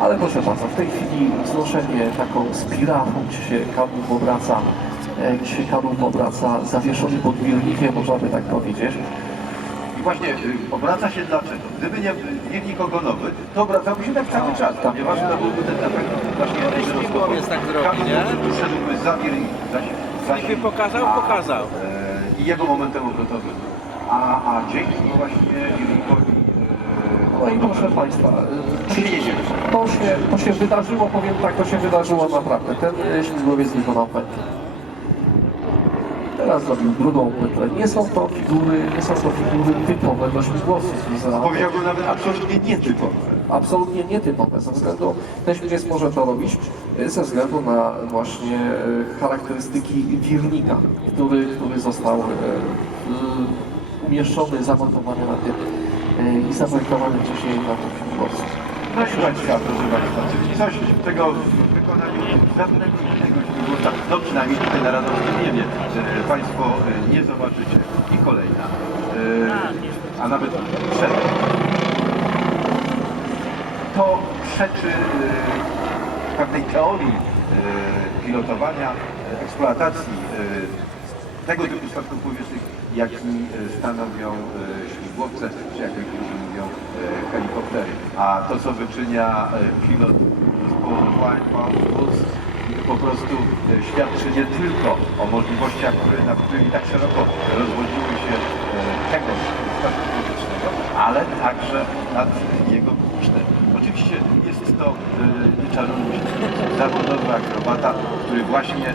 Ale proszę bardzo, w tej chwili wznoszenie taką spiralą, gdzie się kadłub obraca, e, gdzie się kadłub obraca zawieszony pod wirnikiem, można by tak powiedzieć. I właśnie y, obraca się dlaczego? Gdyby nie wirnik ogonowy, to obracałby się tak cały czas, ponieważ to byłby ten efekt właśnie tej śmigłowiec tak Kadłub nie? szedłby za wirnik, za, za Jakby pokazał, a, pokazał. e, I jego momentem obrotowym. A, a dzięki właśnie wirnikowi e, No i proszę Państwa, e, Czyli jedziemy. to się, to się wydarzyło, powiem tak, to się wydarzyło naprawdę. Ten śmigłowiec wykonał pętlę. Teraz zrobił drugą pętlę. Nie są to figury, nie są to figury typowe do śmigłowców. Powiedziałbym nawet absolutnie nietypowe. absolutnie nietypowe ze względu, ten śmigłowiec może to robić e, ze względu na właśnie e, charakterystyki wirnika, który, który został umieszczony, zamontowany na tym i zaprojektowany wcześniej na tym śmigłowcu. No coś tego w wykonaniu żadnego innego śmigłowca, no przynajmniej tutaj na Radomskim niebie, że Państwo e, nie zobaczycie. I kolejna, e, a nawet trzecia. To przeczy e, pewnej teorii e, pilotowania, e, eksploatacji e, tego typu statków powietrznych, jaki e, stanowią e, śmigłowce, czy jak niektórzy mówią e, helikoptery. A to, co wyczynia pilot z po prostu świadczy nie tylko o możliwościach, które, nad którymi tak szeroko rozwodziły się tego statku powietrznego, ale także nad jego kosztem. Oczywiście jest to e, czarownik, zawodowy akrobata, który właśnie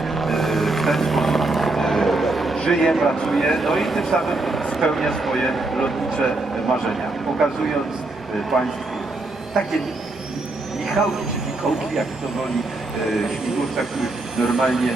w ten sposób żyje, pracuje, no i tym samym spełnia swoje lotnicze marzenia, pokazując e, Państwu takie Michałki czy Mikołki, jak to woli, e, śmigłowca, których normalnie